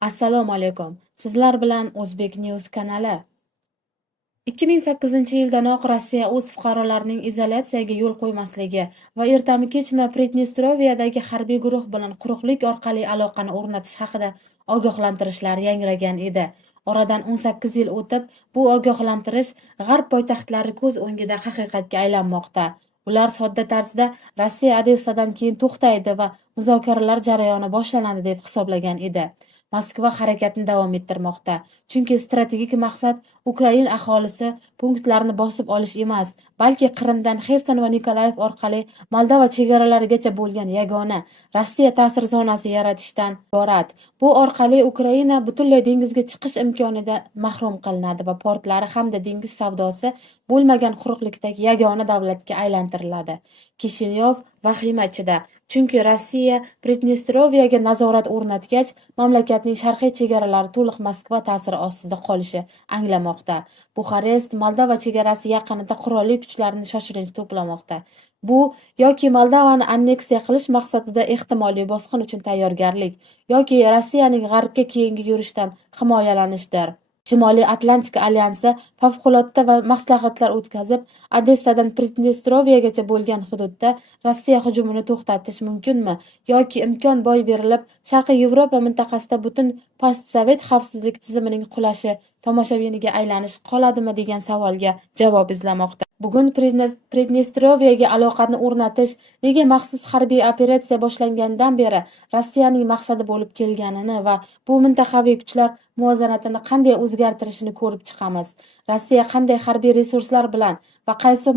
Assalomu alaykum. Sizlar bilan O'zbek News kanali. 2008-yildanoq Rossiya o'z fuqarolarining izolyatsiyaga yo'l qo'ymasligi va ertami-kechmi Pridnestroviyadagi harbiy guruh bilan quruqlik orqali aloqani o'rnatish haqida ogohlantirishlar yangragan edi. Oradan 18 yil o'tib, bu ogohlantirish g'arb poytaxtlari ko'z o'ngida haqiqatga aylanmoqda. Ular sodda tarzda Rossiya Odessadan keyin to'xtaydi va muzokaralar jarayoni boshlanadi deb hisoblagan edi. Moskva harakatni davom ettirmoqda. Chunki strategik maqsad Ukraina aholisi punktlarini bosib olish emas, balki Qrimdan Xerson va Nikolayev orqali Moldova chegaralarigacha bo'lgan yagona Rossiya ta'sir zonasi yaratishdan iborat. Bu orqali Ukraina butunlay dengizga chiqish imkonidan mahrum qilinadi va portlari hamda dengiz savdosi bo'lmagan quruqlikdagi yagona davlatga aylantiriladi. Kishinyov vahima ichida, chunki Rossiya Pridnestrovyaga nazorat o'rnatgach, mamlakatning sharqiy chegaralari to'liq Moskva ta'siri ostida qolishi anglamoqda. Buxarest Moldova chegarasi yaqinida qurolli kuchlarni shoshilinch to'plamoqda. Bu yoki Moldovani anneksiya qilish maqsadida ehtimoliy bosqin uchun tayyorgarlik, yoki Rossiyaning g'arbga keyingi yurishdan himoyalanishdir. Shimoliy Atlantika alyansi favqulodda va maslahatlar o'tkazib, Odessadan Pridnestroviyagacha bo'lgan hududda Rossiya hujumini to'xtatish mumkinmi, yoki imkon boy berilib, Sharqiy Yevropa mintaqasida butun postsovet xavfsizlik tizimining qulashi tomoshabiniga aylanish qoladimi degan savolga javob izlamoqda. Bugun Pridnestrovyaga aloqani o'rnatish nega maxsus harbiy operatsiya boshlangandan beri Rossiyaning maqsadi bo'lib kelganini va bu mintaqaviy kuchlar muvozanatini qanday o'zgartirishini ko'rib chiqamiz. Rossiya qanday harbiy resurslar bilan va qaysi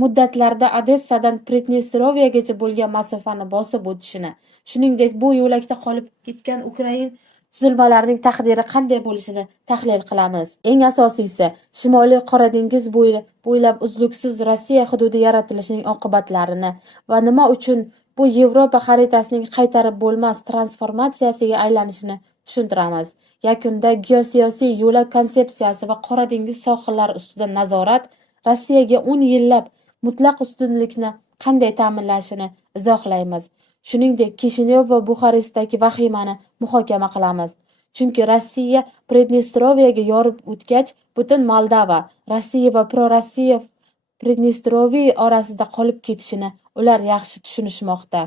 muddatlarda Odessadan Pridnestroviyagacha bo'lgan masofani bosib o'tishini, shuningdek bu yo'lakda qolib ketgan Ukraina tuzilmalarining taqdiri qanday bo'lishini tahlil qilamiz. Eng asosiysi, Shimoliy Qora dengiz bo'ylab uzluksiz Rossiya hududi yaratilishining oqibatlarini va nima uchun bu Yevropa xaritasining qaytarib bo'lmas transformatsiyasiga aylanishini tushuntiramiz. Yakunda geosiyosiy yo'lak konsepsiyasi va Qora dengiz sohillari ustidan nazorat Rossiyaga 10 yillab mutlaq ustunlikni qanday ta'minlashini izohlaymiz. Shuningdek, Kishinyov va Buxarestdagi vahimani muhokama qilamiz. Chunki Rossiya Pridnestrovyaga yorib o'tgach, butun Moldova, Rossiya va pro-Rossiya Pridnestroviya orasida qolib ketishini ular yaxshi tushunishmoqda.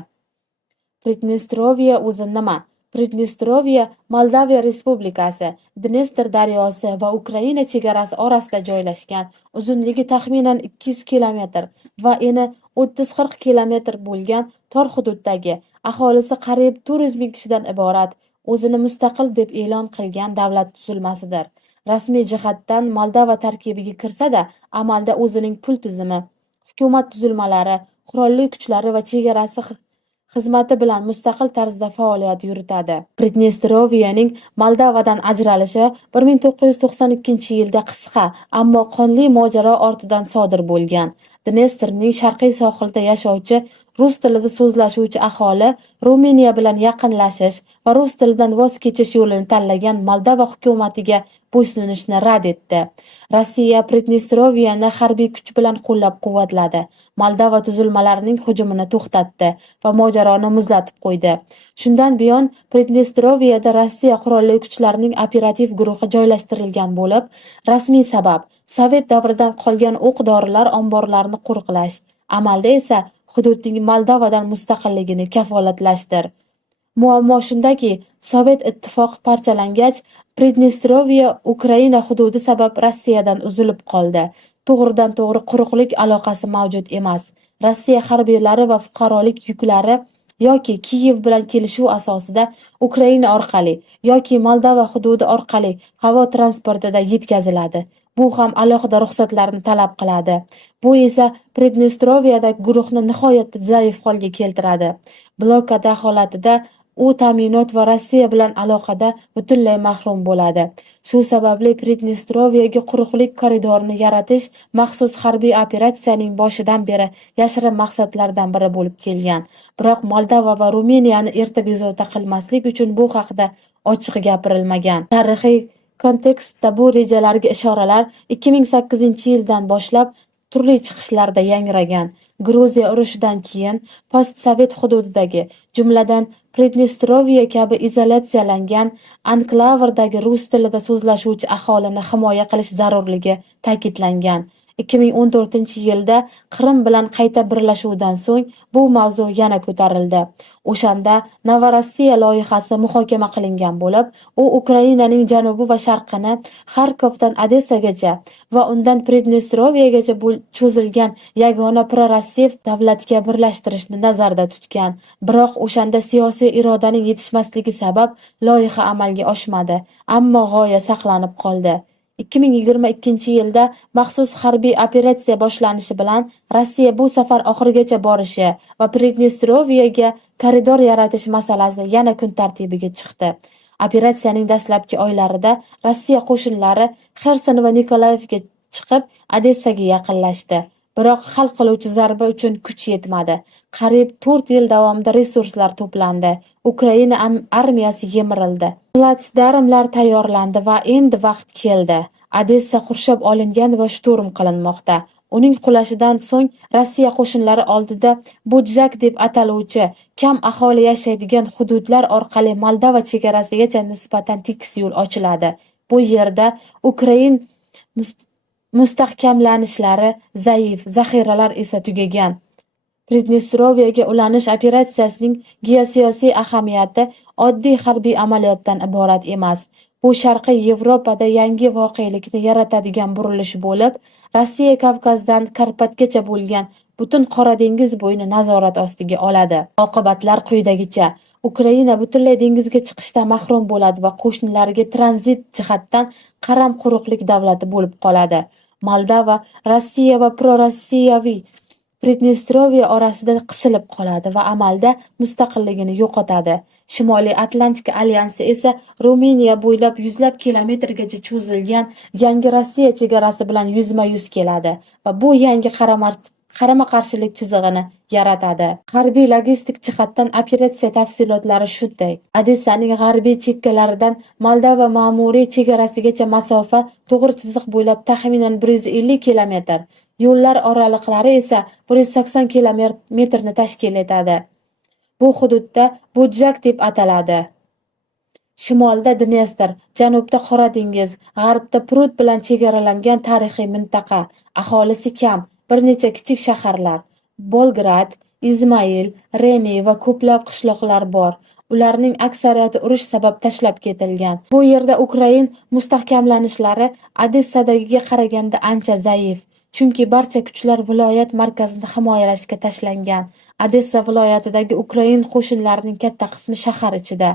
Pridnestroviya o'zi nima? Pridnestroviya Moldova Respublikasi, Dnestr daryosi va Ukraina chegarasi orasida joylashgan, uzunligi taxminan 200 kilometr va eni 30-40 kilometr bo'lgan tor hududdagi, aholisi qariyb 400 ming kishidan iborat, o'zini mustaqil deb e'lon qilgan davlat tuzilmasidir. Rasmiy jihatdan Moldova tarkibiga kirsa-da, amalda o'zining pul tizimi, hukumat tuzilmalari, qurolli kuchlari va chegarasi xizmati bilan mustaqil tarzda faoliyat yuritadi. Pridnestroviyaning Moldovadan ajralishi 1992-yilda qisqa, ammo qonli mojaro ortidan sodir bo'lgan. Dnestrning sharqiy sohilida yashovchi rus tilida so'zlashuvchi aholi Ruminiya bilan yaqinlashish va rus tilidan voz kechish yo'lini tanlagan Moldova hukumatiga bo'ysunishni rad etdi. Rossiya Pridnestroviyani harbiy kuch bilan qo'llab-quvvatladi. Moldova tuzilmalarining hujumini to'xtatdi va mojaroni muzlatib qo'ydi. Shundan buyon Pridnestroviyada Rossiya qurolli kuchlarining operativ guruhi joylashtirilgan bo'lib, rasmiy sabab Sovet davridan qolgan o'q-dorilar omborlarini qo'riqlash, amalda esa hududning Moldovadan mustaqilligini kafolatlashdir. Muammo shundaki, Sovet ittifoqi parchalangach, Pridnestroviya Ukraina hududi sabab Rossiyadan uzilib qoldi. To'g'ridan-to'g'ri quruqlik aloqasi mavjud emas. Rossiya harbiylari va fuqarolik yuklari yoki Kiyev bilan kelishuv asosida Ukraina orqali yoki Moldova hududi orqali havo transportida yetkaziladi. Bu ham alohida ruxsatlarni talab qiladi. Bu esa Pridnestroviyadagi guruhni nihoyatda zaif holga keltiradi. Blokada holatida u ta'minot va Rossiya bilan aloqada butunlay mahrum bo'ladi. Shu sababli Pridnestroviyaga quruqlik koridorini yaratish maxsus harbiy operatsiyaning boshidan beri yashirin maqsadlardan biri bo'lib kelgan. Biroq Moldova va Ruminiyani erta bezovta qilmaslik uchun bu haqida ochiq gapirilmagan. Tarixiy kontekstda bu rejalarga ishoralar 2008-yildan boshlab turli chiqishlarda yangragan. Gruziya urushidan keyin postsovet hududidagi, jumladan Pridnestrovye kabi izolyatsiyalangan anklavlardagi rus tilida so'zlashuvchi aholini himoya qilish zarurligi ta'kidlangan. 2014-yilda Qrim bilan qayta birlashuvdan so'ng bu mavzu yana ko'tarildi. O'shanda Novorossiya loyihasi muhokama qilingan bo'lib, u Ukrainaning janubi va sharqini Xarkovdan Odessagacha va undan Pridnestroviyagacha cho'zilgan yagona prorossiya davlatga birlashtirishni nazarda tutgan. Biroq o'shanda siyosiy irodaning yetishmasligi sabab loyiha amalga oshmadi, ammo g'oya saqlanib qoldi. 2022-yilda maxsus harbiy operatsiya boshlanishi bilan Rossiya bu safar oxirigacha borishi va Pridnestroviyaga koridor yaratish masalasi yana kun tartibiga chiqdi. Operatsiyaning dastlabki oylarida Rossiya qo'shinlari Xerson va Nikolayevga chiqib, Odessaga yaqinlashdi. Biroq hal qiluvchi zarba uchun kuch yetmadi. Qariyb 4 yil davomida resurslar to'plandi. Ukraina armiyasi yemirildi. Platsdarmlar tayyorlandi va endi vaqt keldi. Odessa qurshab olingan va shturm qilinmoqda. Uning qulashidan so'ng Rossiya qo'shinlari oldida Budjak deb ataluvchi kam aholi yashaydigan hududlar orqali Moldova chegarasigacha nisbatan tekis yo'l ochiladi. Bu yerda Ukrain mustahkamlanishlari zaif, zaxiralar esa tugagan. Pridnestroviyaga ulanish operatsiyasining geosiyosiy ahamiyati oddiy harbiy amaliyotdan iborat emas. Bu Sharqiy Yevropada yangi voqelikni yaratadigan burilish bo'lib, Rossiya Kavkazdan Karpatgacha bo'lgan butun Qora dengiz bo'yini nazorat ostiga oladi. Oqibatlar quyidagicha: Ukraina butunlay dengizga chiqishdan mahrum bo'ladi va qo'shnilariga tranzit jihatdan qaram quruqlik davlati bo'lib qoladi. Moldova Rossiya va prorossiyaviy Pridnestroviya orasida qisilib qoladi va amalda mustaqilligini yo'qotadi. Shimoliy Atlantika alyansi esa Ruminiya bo'ylab yuzlab kilometrgacha cho'zilgan yangi Rossiya chegarasi bilan yuzma-yuz keladi va bu yangi qarama-qarshilik chizig'ini yaratadi. Harbiy logistik jihatdan operatsiya tafsilotlari shunday: Odessaning g'arbiy chekkalaridan Moldova ma'muriy chegarasigacha masofa to'g'ri chiziq bo'ylab taxminan 150 kilometr, yo'llar oraliqlari esa 180 kilometrni tashkil etadi. Bu hududda Budjak deb ataladi. Shimolda Dnestr, janubda Qora dengiz, g'arbda Prut bilan chegaralangan tarixiy mintaqa. Aholisi kam, bir necha kichik shaharlar, Bolgrad, Izmail, Reni va ko'plab qishloqlar bor. Ularning aksariyati urush sabab tashlab ketilgan. Bu yerda Ukrain mustahkamlanishlari Odessadagiga qaraganda ancha zaif. Chunki barcha kuchlar viloyat markazini himoyalashga tashlangan. Odessa viloyatidagi Ukrain qo'shinlarining katta qismi shahar ichida,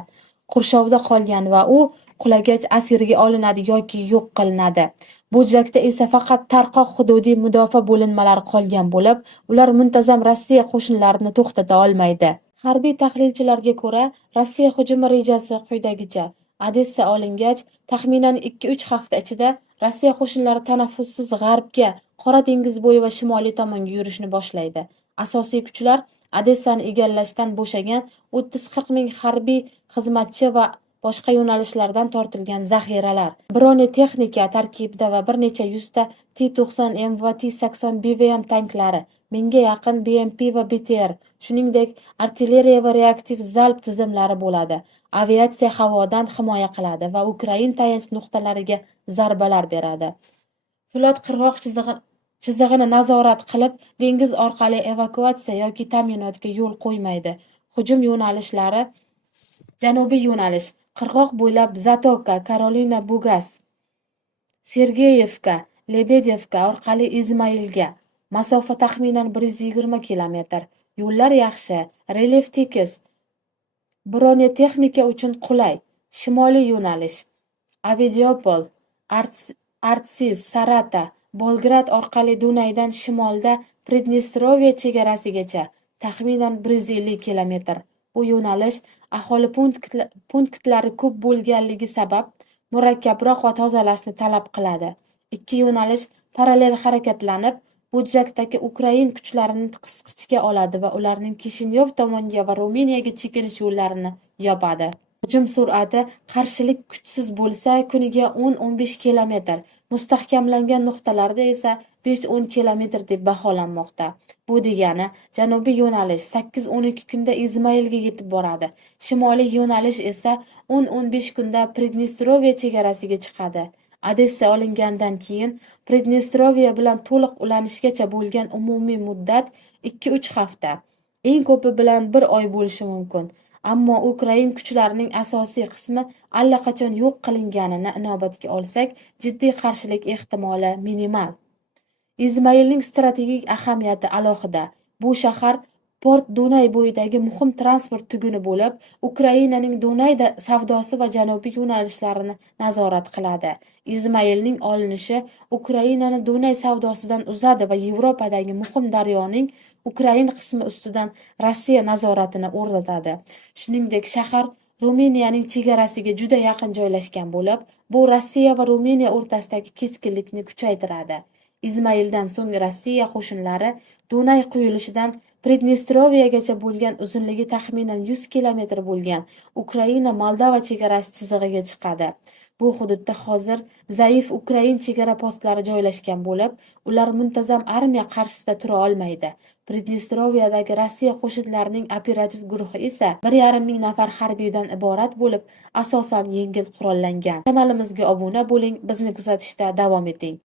qurshovda qolgan va u qulagach asirga olinadi yoki yo'q qilinadi. Budjakda esa faqat tarqoq hududiy mudofaa bo'linmalari qolgan bo'lib, ular muntazam Rossiya qo'shinlarini to'xtata olmaydi. Harbiy tahlilchilarga ko'ra, Rossiya hujumi rejasi quyidagicha: Odessa olingach, taxminan 2-3 hafta ichida Rossiya qo'shinlari tanaffussiz g'arbga, Qora dengiz bo'yi va shimoliy tomonga yurishni boshlaydi. Asosiy kuchlar Odessani egallashdan bo'shagan 30-40 ming harbiy xizmatchi va boshqa yo'nalishlardan tortilgan zaxiralar, bronetexnika tarkibida va bir necha yuzta T-90M va T-80 BVM tanklari, mingga yaqin BMP va BTR, shuningdek artilleriya va reaktiv zalp tizimlari bo'ladi. Aviatsiya havodan himoya qiladi va Ukrain tayanch nuqtalariga zarbalar beradi. Flot qirg'oq chizig'ini nazorat qilib, dengiz orqali evakuatsiya yoki ta'minotga yo'l qo'ymaydi. Hujum yo'nalishlari: janubiy yo'nalish qirg'oq bo'ylab Zatoka, Karolina Bugas, Sergeyevka, Lebedyevka orqali Izmailga. Masofa taxminan 120 kilometr. Yo'llar yaxshi, relyef tekis, bronetexnika uchun qulay. Shimoliy yo'nalish: Avdiopol, Artsis, Sarata, Bolgrad orqali Dunaydan shimolda Pridnestroviya chegarasigacha, taxminan 150 kilometr. Bu yo'nalish aholi punktlari ko'p bo'lganligi sabab murakkabroq va tozalashni talab qiladi. Ikki yo'nalish parallel harakatlanib, Budjakdagi Ukrain kuchlarini qisqichga oladi va ularning Kishinyov tomonga va Ruminiyaga chekinish yo'llarini yopadi. Hujum sur'ati qarshilik kuchsiz bo'lsa kuniga 10-15 kilometr, mustahkamlangan nuqtalarda esa 5-10 kilometr deb baholanmoqda. Bu degani janubiy yo'nalish 8-12 kunda Izmailga yetib boradi. Shimoliy yo'nalish esa 10-15 kunda Pridnestroviya chegarasiga chiqadi. Odessa olingandan keyin Pridnestroviya bilan to'liq ulanishgacha bo'lgan umumiy muddat 2-3 hafta. Eng ko'pi bilan 1 oy bo'lishi mumkin. Ammo Ukrain kuchlarining asosiy qismi allaqachon yo'q qilinganini inobatga olsak, jiddiy qarshilik ehtimoli minimal. Izmailning strategik ahamiyati alohida. Bu shahar Port Dunay bo'yidagi muhim transport tuguni bo'lib, Ukrainaning Dunay savdosi va janubiy yo'nalishlarini nazorat qiladi. Izmailning olinishi Ukrainani Dunay savdosidan uzadi va Yevropadagi muhim daryoning Ukrain qismi ustidan Rossiya nazoratini o'rnatadi. Shuningdek, shahar Ruminiyaning chegarasiga juda yaqin joylashgan bo'lib, bu Rossiya va Ruminiya o'rtasidagi keskinlikni kuchaytiradi. Izmaildan so'ng Rossiya qo'shinlari Dunay quyilishidan Pridnestroviyagacha bo'lgan uzunligi taxminan 100 kilometr bo'lgan Ukraina-Moldova chegarasi chizig'iga chiqadi. Bu hududda hozir zaif Ukrain chegara postlari joylashgan bo'lib, ular muntazam armiya qarshisida tura olmaydi. Pridnestroviyadagi Rossiya qo'shinlarining operativ guruhi esa 1,5 ming nafar harbiydan iborat bo'lib, asosan yengil qurollangan. Kanalimizga obuna bo'ling, bizni kuzatishda davom eting.